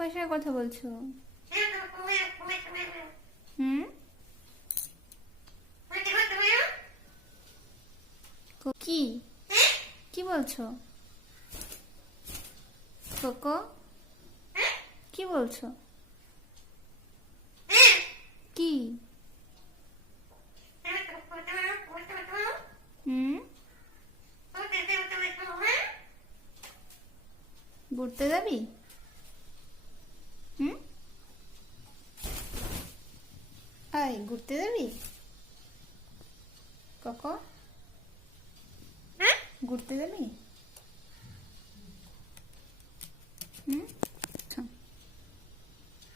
ভাষায় কথা বলছো? হুম, কি কি বলছো কোকো? কি বলছো? কি? হুম, ঘুরতে যাবি? হুম, আয় ঘুরতে যাবি কোকো? ঘুরতে যাবি? হুম।